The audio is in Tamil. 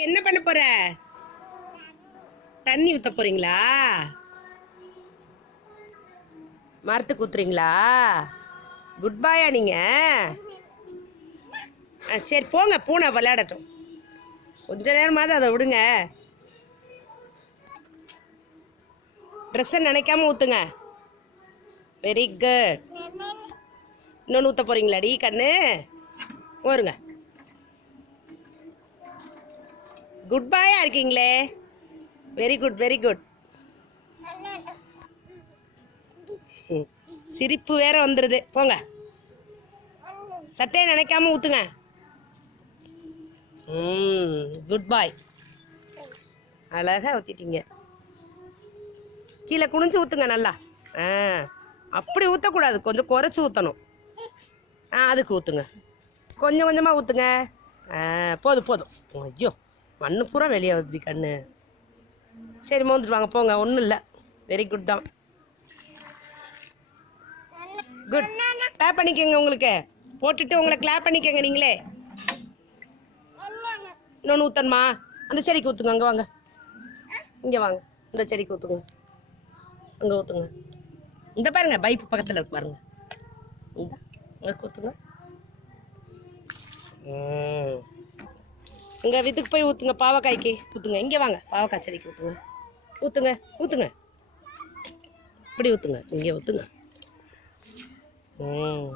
என்ன பண்ண போற? தண்ணி ஊத்த போறீங்களா? மரத்து கூத்துறீங்களா குட் பாயா நீங்க? ஆ, சரி போங்க. பூனை விளையாடட்டும். கொஞ்ச நேரமாவது அதை விடுங்க. ட்ரெஸ்ஸை நினைக்காம ஊத்துங்க. வெரி குட் இன்னொன்று ஊற்ற போறீங்களாடி கண்ணு? வருங்க குட் பாயா இருக்கீங்களே? வெரி குட் வெரி குட் சிரிப்பு வேற வந்துடுது போங்க. சட்டையை நினைக்காம ஊத்துங்க. ம் குட் பாய் அழகாக ஊற்றிட்டீங்க கீழே குனிஞ்சு ஊற்றுங்க நல்லா. ஆ அப்படி ஊற்றக்கூடாது கொஞ்சம் குறைச்சி ஊற்றணும் ஆ அதுக்கு ஊற்றுங்க கொஞ்சம் கொஞ்சமாக ஊற்றுங்க போதும் போதும். ஐயோ. மண்ணு பூரா வெளியே வருது கண்ணு. சரி மோந்துட்டு வாங்க போங்க. ஒன்றும் இல்லை. வெரி குட் தான். குட் கிளாப் பண்ணிக்கோங்க உங்களுக்கு. போட்டுட்டு உங்களை கிளாப் பண்ணிக்கோங்க நீங்களே. இன்னொன்று ஊற்றணுமா அந்த செடிக்கு ஊற்றுங்க அங்கே வாங்க. இங்கே வாங்க. இந்த செடிக்கு ஊற்றுங்க அங்கே ஊற்றுங்க இந்த பாருங்க பைப்பு பக்கத்தில் இருக்கு பாருங்க. இந்த உங்களுக்கு ஊற்றுங்க இங்கே இதுக்கு போய் ஊற்றுங்க பாவக்காய்க்கு ஊற்றுங்க இங்கே வாங்க பாவக்காய் செடிக்கு ஊற்றுங்க ஊற்றுங்க ஊற்றுங்க இப்படி ஊற்றுங்க இங்கே ஊற்றுங்க ம்.